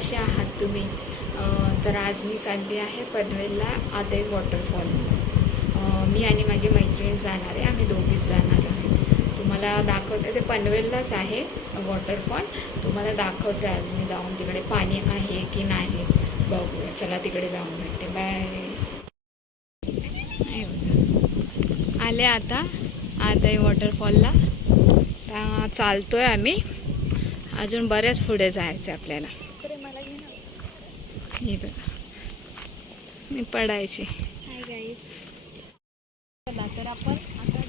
कसे आहात तुम्ही? तर आज मी चालली आहे पनवेलला आदय वॉटरफॉल मी आणि माझी मैत्रीण जाणार आहे आम्ही दोघीच जाणार आहे. तुम्हाला दाखवते ते पनवेललाच आहे वॉटरफॉल तुम्हाला दाखवते आज मी जाऊन तिकडे पाणी आहे की नाही. बघूया चला तिकडे जाऊन भेटते. बाय आले आता आदय वॉटरफॉलला चालतोय आम्ही. अजून बऱ्याच पुढे जायचं आपल्याला. हे बघा मी पडायची चला तर आपण आता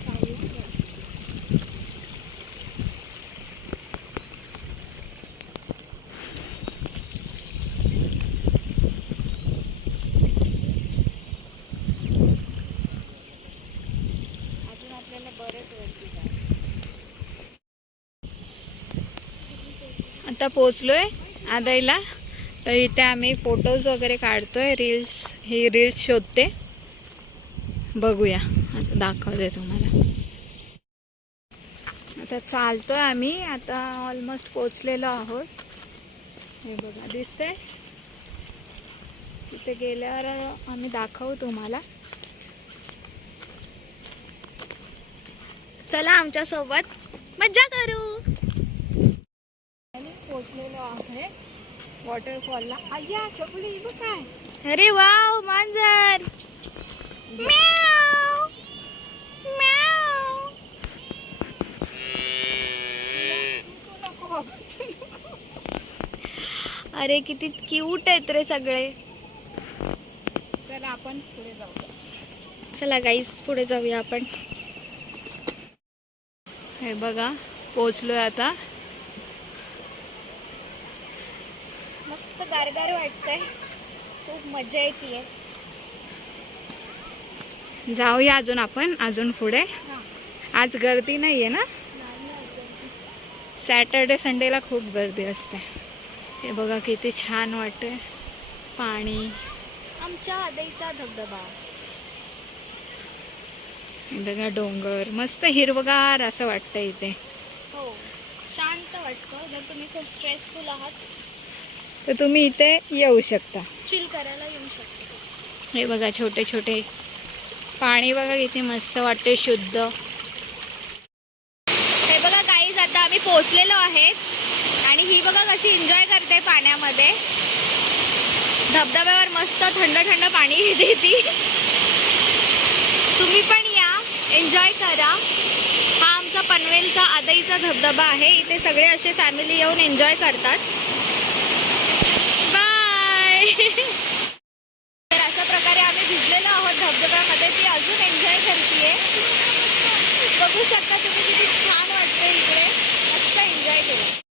आता पोचलोय आदयला तर इथे आम्ही फोटोज वगैरे काढतोय रील्स ही रील्स शोधते. बघूया. आता दाखवते तुम्हाला. आता चालतोय आम्ही. आता ऑलमोस्ट पोचलेलो आहोत. हे बघा दिसतंय? तिथे गेल्यावर आम्ही दाखवू तुम्हाला. चला आमच्यासोबत मज्जा करू. पोचलेलो आहे. वॉटरफॉलला अय्या चकुली बघ काय? अरे वाव मांजर. म्याव. म्याव. अरे किती क्यूट आहेत रे सगळे. चला आपण पुढे जाऊ. चला गाईस पुढे जाऊया आपण. हे बघा पोचलोय आता. मस्त गारगार वाटतंय. खूप मजा येते जाऊया अजून आपण अजून पुढे. आज गर्दी नाहीये ना? सॅटर्डे संडेला खूप गर्दी असते. हे बघा किती छान वाटतंय. पाणी. आमच्या आदईचा धबधबा. बघा डोंगर. मस्त हिरवगार असं वाटतं इथे. हो शांत वाटतं. जर तुम्ही खूप स्ट्रेसफुल आहात तर तुम्ही इथे येऊ शकता. चिल करायला येऊ शकता. हे बघा छोटे छोटे. पाणी बघा किती मस्त वाटते शुद्ध. हे बघा गाईज आता आम्ही पोहोचलेलो आहेत. आणि ही बघा कशी एन्जॉय करते पाण्यामध्ये. धबधब्यावर मस्त थंड थंड पाणी येते ती. तुम्ही पण या. एन्जॉय करा. हा आमचा पनवेलचा आदईचा धबधबा आहे. इथे सगळे असे फॅमिली येऊन एन्जॉय करतात.